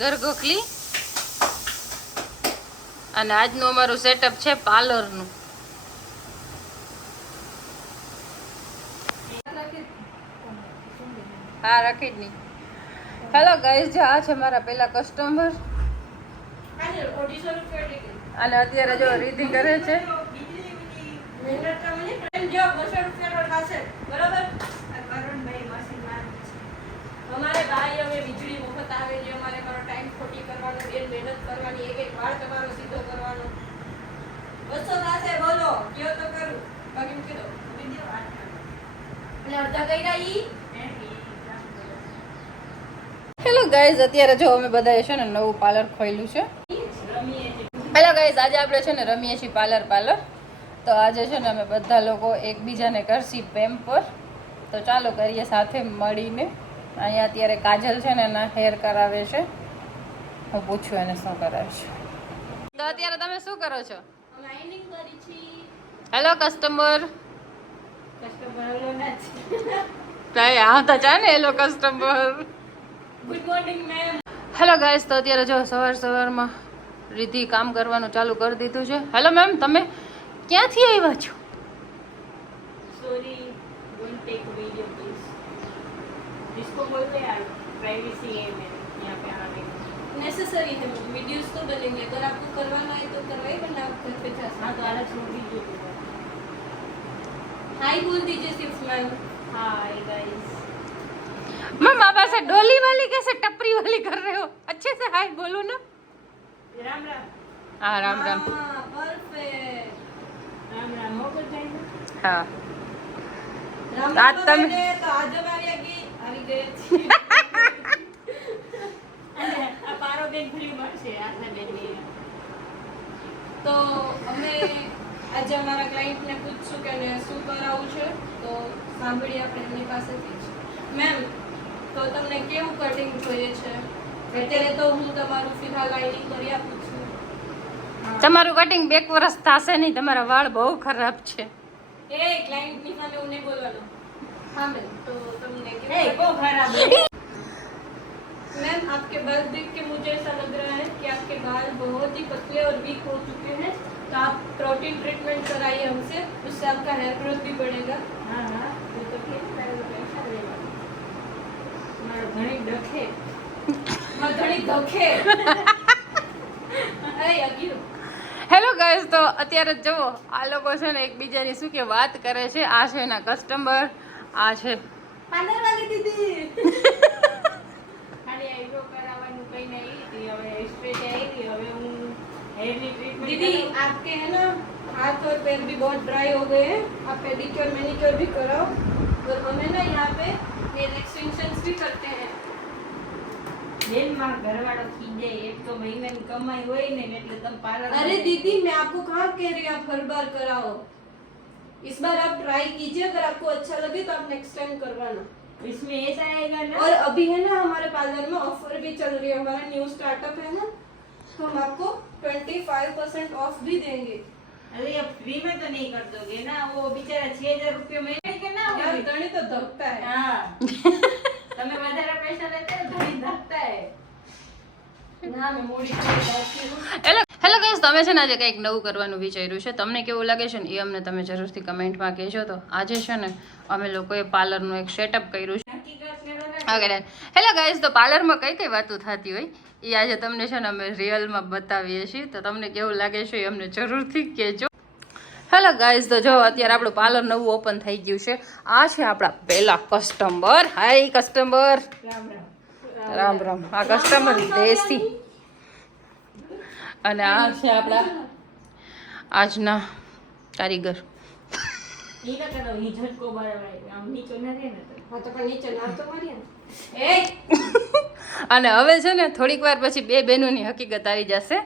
ઘર ગોખલી અને આજનું અમારું સેટઅપ છે પાર્લરનું. હા, રાખી જ નહીં. હેલો ગાઈઝ જે છે મારા પહેલા કસ્ટમર અને અત્યારે જો રીતિ કરે છે. અમારે ભાઈ અમે વીજળી મફત આવે છે, અમારે મારો ટાઈમ ખોટી કરવાનો બેન મહેનત કરવાની એક એક વાળ તમારો સીધો કરવાનો. બસો થશે બોલો, કયો તો કરું? બાકી મૂકી દો. અને અડધા કર્યા ઈ? હેલો ગાઈઝ અત્યારે જો અમે બધાએ છે ને નવું પાર્લર ખોલ્યું છે. હેલો ગાઈઝ આજે આપણે છે ને રમીએ છીએ પાર્લર પાર્લર. તો આજે છે ને અમે બધા લોકો એકબીજાને કરશી પેમ્પર તો ચાલો કરીએ સાથે મળીને. અહીંયા અત્યારે કાજલ છે ને એના હેર કરાવે છે. હું પૂછ્યું એને શું કરાવીશ તો અત્યારે તમે શું કરો છો? હેલો કસ્ટમર આવતા ચા ને hello customer good morning ma'am hello guys તો અત્યારે જો સવાર સવારમાં રીધિ કામ કરવાનું ચાલુ કરી દીધું છે. હેલો મેમ તમે ક્યાંથી આવ્યા છો? Sorry don't take video please disco બોલ દે આર પ્રાઇવેસી नेसेसरी है। वीडियोस तो बनेंगे। अगर आपको करवाना है तो करवाइए वरना आप घर पे जा हाँ। तो गाना छोड़ दीजिए। हाय बोल दीजिए सिर्फ़ मैम हाय गाइस मैम आप ऐसा डोली वाली कैसे टपरी वाली कर रहे हो? अच्छे से हाय बोलो ना। राम राम। हाँ राम राम। हाँ, परफेक्ट राम राम। हो गए हाँ। राम राम तो, तो आज हमारी आगे आ गई આ પારો બેન ભૂલી મળશે આશા બેનની. તો અમે આજે અમારા ક્લાયન્ટને પૂછશું કે શું કરાવવું છે તો સાંભળીએ આપણે એમની પાસેથી જ. મેમ તો તમને કેવું કટિંગ જોઈએ છે? અત્યારે તો હું તમારું ફિલહાલ લાઇનિંગ કરી આપું છું. તમારું કટિંગ બે વર્ષ થશે નહીં તમારા વાળ બહુ ખરાબ છે. એ ક્લાયન્ટની સામે હું નહીં બોલવાનું. હા મેમ. તો તમને કેવું બહુ ખરાબ मैम आपके बाल देख के मुझे ऐसा लग रहा है कि आपके बाल बहुत ही पतले और वीक हो चुके हैं तो आप प्रोटीन ट्रीटमेंट कराइए हमसे उससे आपका हेयर ग्रोथ भी बढ़ेगा हाँ हाँ वो तो ठीक है वो पैसा लेगा મારો ઘણી ડખે मैं घड़ी धोखे अरे अगी હેલો ગાઈસ તો અત્યારે જુઓ આ લોકો છે ને એકબીજાની શું કે વાત કરે છે આ છે એના કસ્ટમર આ છે पार्लर वाली दीदी ખાલી આઈબ્રો કરાવવાનું કઈ નહીં હતી હવે સ્ટ્રેટ આવી હવે હું હેરની ટ્રીટમેન્ટ दीदी आपके है ना हाथ और पैर भी बहुत ड्राई हो गए हैं आप पेडिक्योर मैनिक्योर भी कराओ और हमें ना यहाँ पे नेल एक्सटेंशंस भी करते हैं બેન માં ઘરવાળો ખીજાય એક તો મહિનાની કમાઈ હોય ને એટલે તમે પાર્લર अरे दीदी मैं आपको कहाँ कह रही हूँ आप हर बार कराओ इस बार आप ट्राई कीजिए अगर आपको अच्छा लगे तो आप नेक्स्ट टाइम करवाना इसमें ऐसा आएगा ना और अभी है ना हमारे पार्लर में ऑफर भी चल रही है हमारा न्यू स्टार्टअप है ना तो हम आपको 25% परसेंट ऑफ भी देंगे अरे अब फ्री में तो नहीं कर दोगे ना वो बेचारा छह हजार रुपये महीने के ना यार होगी। गणित तो धकता है हाँ તમે વધારે પૈસા લેતા હોય ઘણી ધકતા હે ना मैं मूड़ी छोड़ जाती हूँ હેલો ગાઈસ તમે છે ને આજે કંઈક નવું કરવાનું વિચાર્યું છે? તમને કેવું લાગે છે ને? એ અમને તમે જરૂરથી કમેન્ટમાં કહેજો તો. આજે છે ને અમે લોકોએ પાર્લરનું એક સેટઅપ કર્યું છે. હેલો ગાઈઝ તો પાર્લરમાં કઈ કઈ વાતો થતી હોય? એ આજે તમને છે ને અમે રિયલમાં બતાવીએ છીએ. તો તમને કેવું લાગે છે એ અમને જરૂરથી કહેજો. હેલો ગાઈઝ તો જો અત્યારે આપણું પાર્લર નવું ઓપન થઈ ગયું છે. આ છે આપણા પહેલા customer hi customer Ram Ram. Ram આ કસ્ટમર દેશી. અને આ છે આપણા આજના કારીગર. અને હવે છે ને થોડીક વાર પછી બે બહેનોની હકીકત આવી જશે.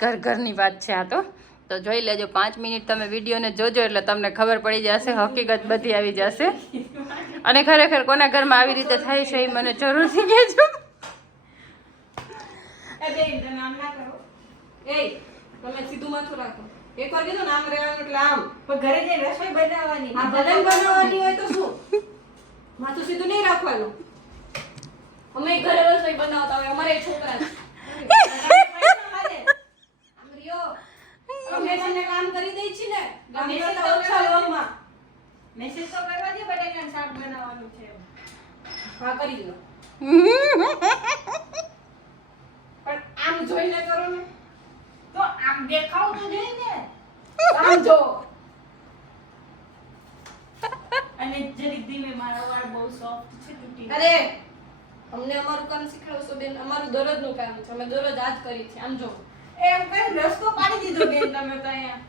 ઘર ઘરની વાત છે આ તો. તો જોઈ લેજો પાંચ મિનિટ તમે વિડીયોને જોજો એટલે તમને ખબર પડી જશે હકીકત બધી આવી જશે. અને ખરેખર કોના ઘરમાં આવી રીતે થાય છે એ મને જરૂરથી કહેજો. તમે સીધું માથું રાખો. એક વાર કીધું નામ રહેવાનું એટલે આમ. પણ ઘરે જઈને રસોઈ બનાવવાની. આ ભલન બનાવવાની હોય તો શું? માથું સીધું નહીં રાખવાનું. અમે ઘરે રસોઈ બનાવતા હોય અમારે છોકરા કામ કરી દઈ છે ને. ગામે તો ઓછા લોમાં. મેસેજ તો કરવા દે બટેકાનું શાક બનાવવાનું છે. હા કરી દો પણ આમ જોઈને કરો ને. આમ દેખાવ તો જોઈએ ને. આમ અને જરીક ધીમે મારા વાળ બહુ સોફ્ટ છે તૂટી અરે અમને અમારું કામ શીખવાડશો બેન. અમારું દરરોજનું કામ છે. અમે દરરોજ આ જ કરી છે. આમ જો. એમ કઈ રસ્તો પાડી દીધો બેન તમે તો અહીંયા.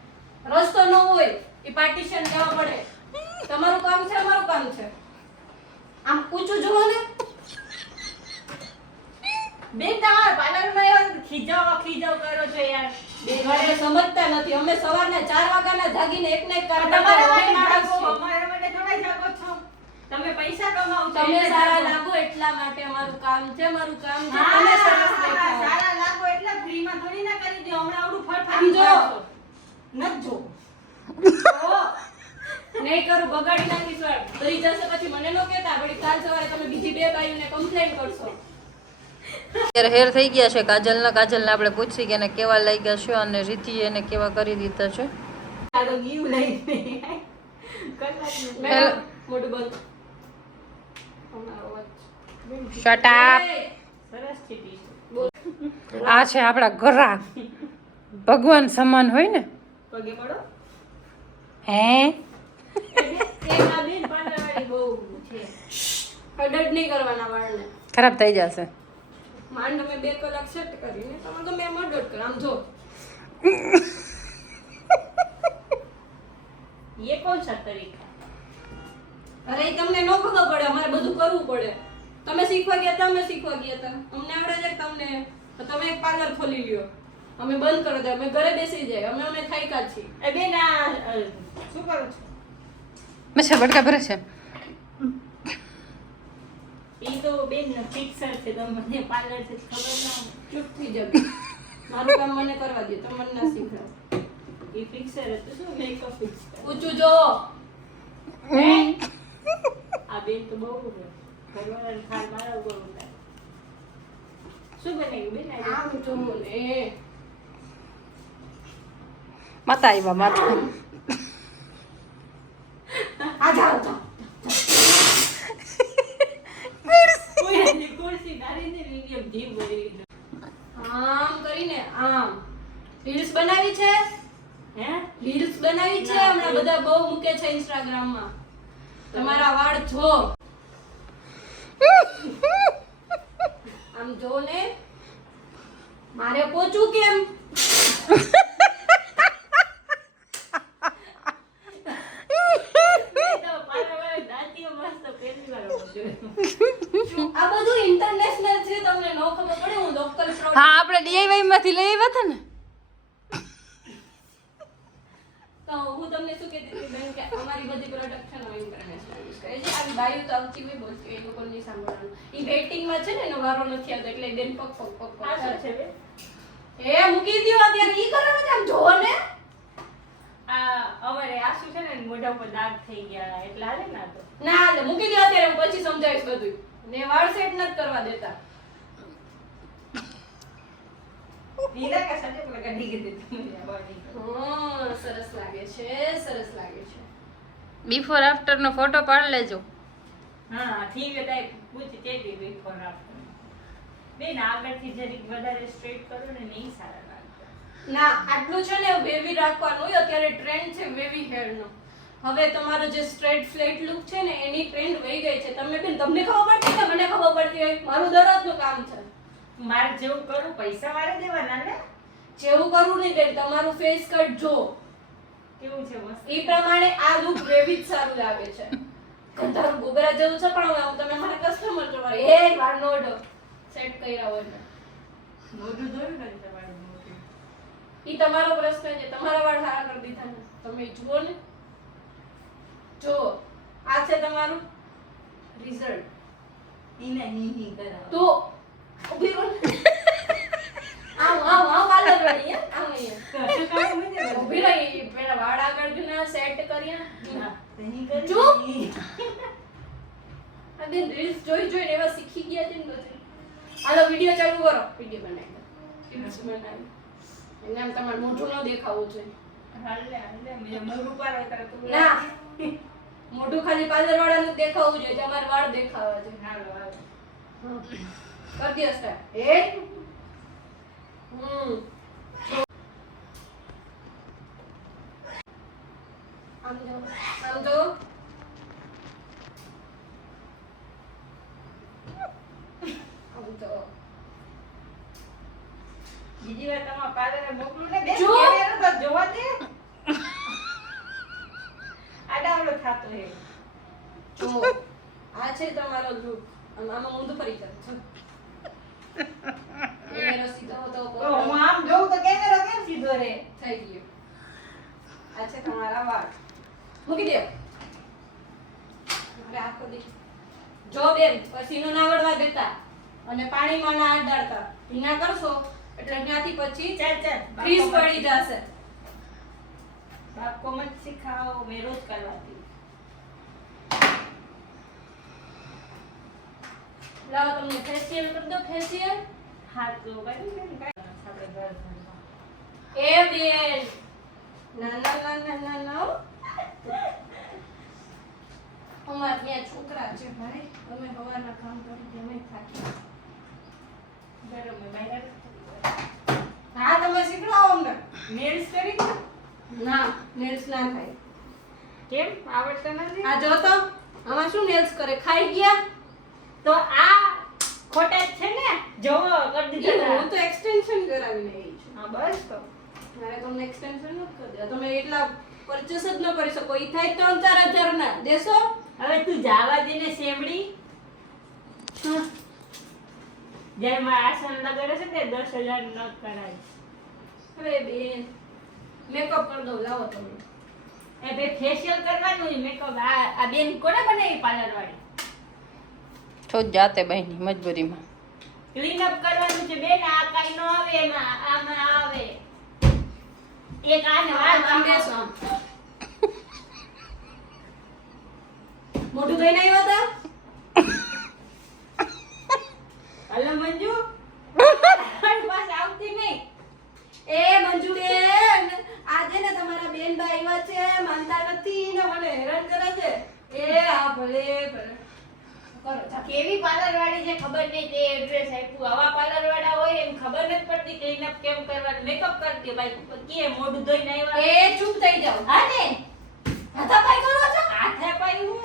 રસ્તો ન હોય એ પાર્ટીશન જવા પડે. તમારું કામ છે અમારું કામ છે. આમ ઊંચું જુઓ ને. બેન તમારા પાર્લરમાં માં ખીજાવ ખીજાવ કરો છો યાર. બે ઘરે સમજતા નથી અમે સવારના 4 વાગ્યાના જાગીને એક ને એક કામ તમારા હોય માણસ. અમારા માટે થોડા જાગો છો તમે પૈસા કમાવ છો તમે સારા લાગો એટલા માટે અમારું કામ છે મારું કામ છે તમે સરસ દેખાઓ. સારા લાગો એટલે ફ્રીમાં થોડી ના કરી દે હમણાં આવડું ફટફટી જો. જાઓ. નથ જો ઓ, નહીં કરું બગાડી નાખીશ વાળ. જશે પછી મને નો કહેતા વળી કાલ સવારે તમે બીજી બે બાઈઓને કમ્પ્લેન કરશો અત્યારે હેર થઈ ગયા છે કાજલના. કાજલને આપણે પૂછી કે એને કેવા લાગ્યા છે અને રીતિ એને કેવા કરી દીધા છે. આ છે આપણા ગરા ભગવાન સમાન હોય ને? હે? ખરાબ થઈ જશે. માંડ અમે બે કલાક સેટ કરીને તમે ગમે એમ અડટ કરો આમ જો ये कौन सा तरीका અરે ઈ તમને નો ખબર પડે અમારે બધું કરવું પડે તમે શીખવા ગયા હતા અમે શીખવા ગયા હતા અમને આવડે છે કે તમને તો તમે એક પાર્લર ખોલી લ્યો અમે બંધ કરી દે અમે ઘરે બેસી જાય અમે અમે થાક્યા જ છીએ એ બેન આ અ, શું કરો છો મચ્છર બટકા ભરે છે ઈ તો બેન ફિક્સર છે તો મને પાર્લર છે ખબર ના ચૂપ થઈ જાવ મારું કામ મને કરવા દે તમે મને ના શીખડાવો ઈ ફિક્સર હતું શું? મેકઅપ ફિક્સર ઊંચું જો. આ બેન તો બહુ ઘરવાળાને ખાલ મારા ઉપર ઉતારે શું બનાવ્યું બેન? આમ જો ને માતા આવ્યા માતા આ જાઓ જાઓ ઓય, ખુરશી ડાળીને મીડિયમ જીવ ભરી લીધો. આમ કરીને આમ રીલ્સ બનાવી છે હે રીલ્સ બનાવી છે હમણાં બધા બહુ મૂકે છે ઇન્સ્ટાગ્રામમાં તમારા વાળ જો. આમ જો ને. મારે પોચું કેમ મેં તો પાર્લરવાળા દાંતીઓ મસ્ત પહેલી વાર જોયું. આ બધું ઇન્ટરનેશનલ છે તમને નો ખબર પડે હું લોકલ હા આપણે ડીઆઈવાયમાંથી લઈ આવ્યા હતા ને તો હું તમને શું કહેતી હતી બેન કે અમારી બધી પ્રોડક્શન હોય ઇન્ટરનેશનલ યુઝ કરે છે આવી બાયું તો આવતી હોય બોલતી હોય એ લોકો નહીં સાંભળવાનું ઈ વેઇટિંગમાં છે ને એનો વારો નથી આવતો એટલે બેન પગ પગ પગ આ પગ શું છે કરે. બેન? એ મૂકી દ્યો અત્યારે ઈ કરો ને આમ જોવો ને. આ અમારે આસુ છે ને મોઢા પર દાગ થઈ ગયા એટલે હાલે ના તો. ના એટલે મૂકી દ્યો અત્યારે હું પછી સમજાવીશ બધું ને વાળ સેટ નથી કરવા દેતા. હીરા કા સાથે પેલા કાઢી ગઈ હતી હમ, સરસ લાગે છે સરસ લાગે છે. બિફોર આફ્ટર નો ફોટો પાડ લેજો. હા ઠીક છે તાઈ પૂછી તે બિફોર after. બેન આગળથી જરીક વધારે સ્ટ્રેટ કરો ને નહીં સારા લાગે. ના આટલું છે ને વેવી રાખવાનું અત્યારે ટ્રેન્ડ છે વેવી હેર નો હવે તમારો જે સ્ટ્રેટ ફ્લેટ લુક છે ને એની ટ્રેન્ડ વહી ગઈ છે. તમે બેન તમને ખબર પડતી કે મને ખબર પડતી હોય? મારું દરરોજનું કામ છે. મારે જેવું કરું પૈસા મારે દેવાના ને? જેવું કરવું નહીં બેન તમારું ફેસ કટ જો કેવું છે મસ્ત? એ પ્રમાણે આ લુક વેવી જ સારું લાગે છે. તારું ગોબરા જેવું છે પણ હું તમે મારા કસ્ટમર છો એ વાર નો સેટ કર્યા હોય મોઢું જોયું ને તમારું મોઢું? ઈ તમારો પ્રશ્ન છે. તમારા વાળ સારા કરી દીધા ને. તમે જુઓ ને. જો આ છે તમારું રિઝલ્ટ ઈને હી હી કરાવો. તો ઊભી રહો આમ આમ આમ વાળ કરવાની આમ અહીંયા. ઊભી રહી. પેલા વાળ આગળ ના સેટ કર્યા હા, કરી. ચૂપ. આ બેન રીલ્સ જોઈ જોઈને એવા શીખી ગયા છે ને હાલો વીડિયો ચાલુ કરો. વીડિયો બનાવી દો. આમ તમારું મોઢું ન દેખાવું જોઈએ. ના. મોઢું ખાલી પાર્લર વાળાનું દેખાવું જોઈએ તમારે વાળ દેખાવા છે હાલો હાલો. કરી દે સ્ટાર્ટ એ હમ. આમ જો આમ જો આમ જો બીજી વાર તમારા પાર્લરે મોકલું ને જો. કેમેરો તો જોવા દે. આડાવડો થાતો હે. જો આ છે તમારો લુક આમાં ઊંધું ફરી જાવ કેમેરો સીધો હતો હું આમ જોઉં તો કેમેરો કેમ સીધો રહે? થઈ ગયું. આ છે તમારા વાળ. મૂકી દે. હવે આખો દી જો બેન પસીનો ના વળવા દેતા. અને પાણીમાં ના અડાડતા. ભીના કરશો? એટલે ત્યાંથી પછી ચાલ ચાલ ફ્રીઝ પડી જશે બાપ કો મત સિખાઓ મેં રોજ કરવાતી લાવો તમને ફેશિયલ કરી દો ફેશિયલ હાથ તો કરી ને કાંઈ આપણે ઘર ઘરમાં. એ બેન ના ના ના ના ના ના અમારા ત્યાં છોકરા છે ભાઈ અમે સવારના કામ કરી અમે થાકી બરોબર બહાર હા તમે શીખવાડો અમને. નેલ્સ કરી ના નેલ્સ ના થાય. કેમ? આવડતા નથી? આ જો તો આમાં શું નેલ્સ કરે? ખાઈ ગયા? તો આ ખોટા છે ને? જો કરી દીધા હું તો એક્સટેન્શન કરાવીને આવી છું. હા બસ તો. મારે તમને એક્સટેન્શન નથી કરી દેવા તમે એટલા પરચેસ જ ન કરી શકો. ઈ થાય ત્રણ ચાર હજાર ના દેશો? હવે તું જાવા દે ને શેમડી. જ્યારે મારા આસન લગાડે છે તે દસ હજાર ન કરાય હવે બેન મેકઅપ કરી દઉં લાવો તમે એ બે ફેશિયલ કરવાનું મેકઅપ આ આ બેન કોને બનાવી પાર્લર વાળી તો જાતે બહેની મજબૂરીમાં. ક્લીન અપ કરવાનું છે બેન આ કાઈ નો આવે એમાં આમાં આવે. એક આને આમ આમ બેસો મોટું થઈને આવ્યા હતા? હલો મંજુ? પાસે આવતી નહીં. એ મંજુ બેન આજે ને તમારા બેન ભાઈ આવ્યા છે માનતા નથી ને મને હેરાન કરે છે. એ આ ભલે કરો કેવી પાર્લર વાળી છે ખબર નહીં તે એડ્રેસ આપ્યું. આવા પાર્લર વાળા હોય એમ ખબર નથી પડતી ક્લીન અપ કેમ કરવાનું મેકઅપ કરતી ભાઈ કે મોઢું ધોઈને આવ્યા એ ચૂપ થઈ જાવ હા ને? હાથાપાઈ કરો છો? હાથે પાઈ હું?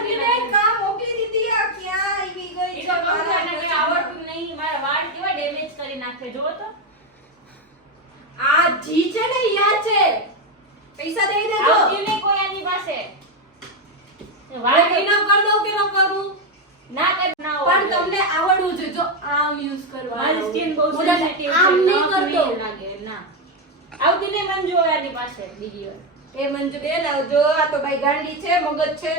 ઉની બેન કામ મોકલી દીધી આ તો કહું છું, મારા આને આવડતું નહીં. મારા વાળ કેવા ડેમેજ કરી નાખે જો તો. આ જી છે ને યા છે. પૈસા દઈ દેજો. આવતી નહીં કોઈ આની પાસે. વાળ ક્લીન દઉં કે ન કરું? ના કર ના પણ તમને આવડવું જોઈએ. જો આમ યુઝ કરવાનું મારી સ્કિન બહુ મોઢા sensitive આમ નહીં કરતો લાગે ના. આવતી નહીં મંજુ આની પાસે બીજી વાર. એ મંજુ બેન આવજો આ તો ભાઈ ગાંડી છે મગજ છે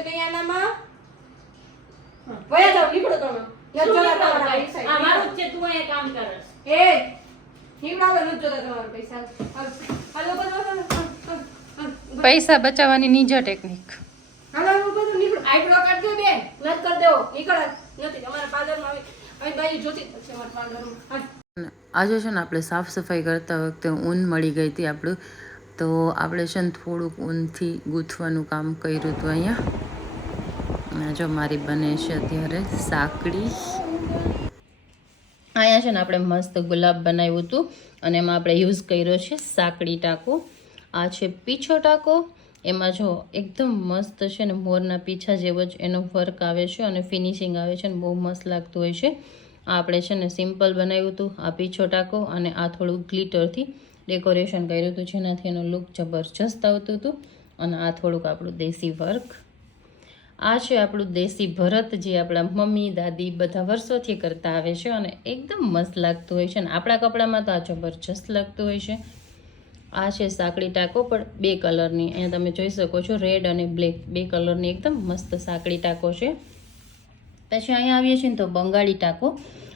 વયા જાઓ નીકળો તમે. શું? પૈસા આ મારું જ છે તું અહીંયા કામ કરસ એ નીકળાવો નથી જોતા તમારા પૈસા હાલો હાલો બધું હાલો, હાલો, હાલો, હાલો. પૈસા બચાવવાની નીજા ટેકનિક હાલો હાલો બધું નીકળો આઈબ્રો કાઢજો બેન નથી કરી દેવો નીકળો નથી તમારા પાર્લરમાં આવી આવી બાજુ જોતી જ છે અમારા પાર્લરમાં આજે છે ને આપણે સાફ સફાઈ કરતા વખતે ઊન મળી ગઈ હતી આપણું તો આપણે છે ને થોડુંક ઊનથી ગૂંથવાનું કામ કર્યું હતું અહીંયા જો મારી બને છે અત્યારે સાંકળી અહીંયા છે ને આપણે મસ્ત ગુલાબ બનાવ્યું હતું અને એમાં આપણે યુઝ કર્યો છે સાંકળી ટાંકો. આ છે પીછો ટાંકો. એમાં જો એકદમ મસ્ત છે ને મોરના પીછા જેવો જ એનો વર્ક આવે છે અને ફિનિશિંગ આવે છે ને બહુ મસ્ત લાગતું હોય છે. આ આપણે છે ને સિમ્પલ બનાવ્યું હતું, આ પીછો ટાંકો અને આ થોડું ગ્લિટરથી ડેકોરેશન કર્યું હતું જેનાથી એનો લુક જબરજસ્ત આવતું હતું અને આ થોડુંક આપણું દેશી વર્ક. આ છે આપણું દેશી ભરત જે આપણા મમ્મી, દાદી બધા વર્ષોથી કરતા આવે છે અને એકદમ મસ્ત લાગતું હોય છે અને આપણા કપડામાં તો આ જબરજસ્ત લાગતું હોય છે. આ છે સાંકડી ટાંકો, પણ બે કલરની. અહીંયા તમે જોઈ શકો છો રેડ અને બ્લેક. બે કલરની એકદમ મસ્ત સાંકડી ટાંકો છે. પછી અહીંયા આવીએ છીએ ને તો બંગાળી ટાંકો.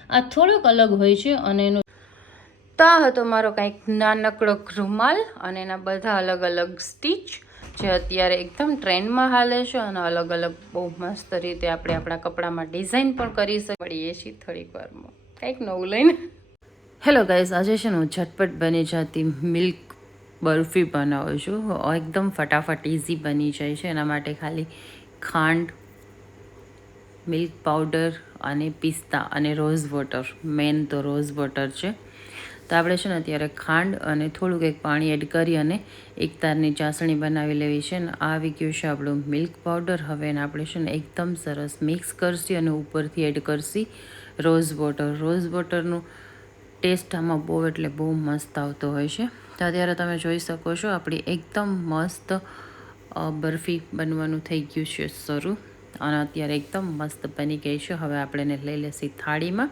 આ થોડોક અલગ હોય છે અને એનો તો હતો મારો કંઈક નાનકડો રૂમાલ અને એના બધા અલગ અલગ સ્ટીચ. જે અત્યારે એકદમ ટ્રેન્ડમાં હાલે છે અને અલગ અલગ બહુ મસ્ત રીતે આપણે આપણા કપડામાં ડિઝાઇન પણ કરી શકીએ. છીએ થોડીક વારમાં. કંઈક નવું લઈને. હેલો ગાઈઝ આજે છે ને હું ઝટપટ બની જતી મિલ્ક બરફી બનાવું છું. એકદમ ફટાફટ ઇઝી બની જાય છે. એના માટે ખાલી ખાંડ મિલ્ક પાવડર અને પિસ્તા અને રોઝ વોટર મેન તો રોઝ વોટર છે. તો આપણે છે ને અત્યારે ખાંડ અને થોડુંક એક પાણી એડ કરી અને એક તારની ચાસણી બનાવી લેવી છે ને આવી ગયું છે આપણું મિલ્ક પાવડર. હવે એને આપણે છે ને એકદમ સરસ મિક્સ કરશી અને ઉપરથી એડ કરશી રોઝ વોટર. રોઝ વોટરનું ટેસ્ટ આમાં બહુ એટલે બહુ મસ્ત આવતો હોય છે. તો અત્યારે તમે જોઈ શકો છો આપણી એકદમ મસ્ત બરફી બનવાનું થઈ ગયું છે શરૂ. અને અત્યારે એકદમ મસ્ત બની ગઈ છે. હવે આપણે એને લઈ લેશી થાળીમાં.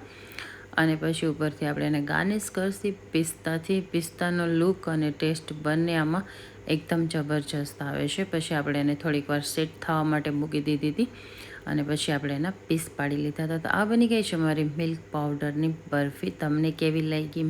અને પછી ઉપરથી આપણે એને ગાર્નિશ કરશી પિસ્તાથી પિસ્તાનો લુક અને ટેસ્ટ બંને આમાં એકદમ જબરજસ્ત આવે છે. પછી આપણે એને થોડીક વાર સેટ થવા માટે મૂકી દીધી હતી અને પછી આપણે એના પીસ પાડી લીધા હતા. તો આ બની ગઈ છે મારી મિલ્ક પાવડરની બરફી. તમને કેવી લાગી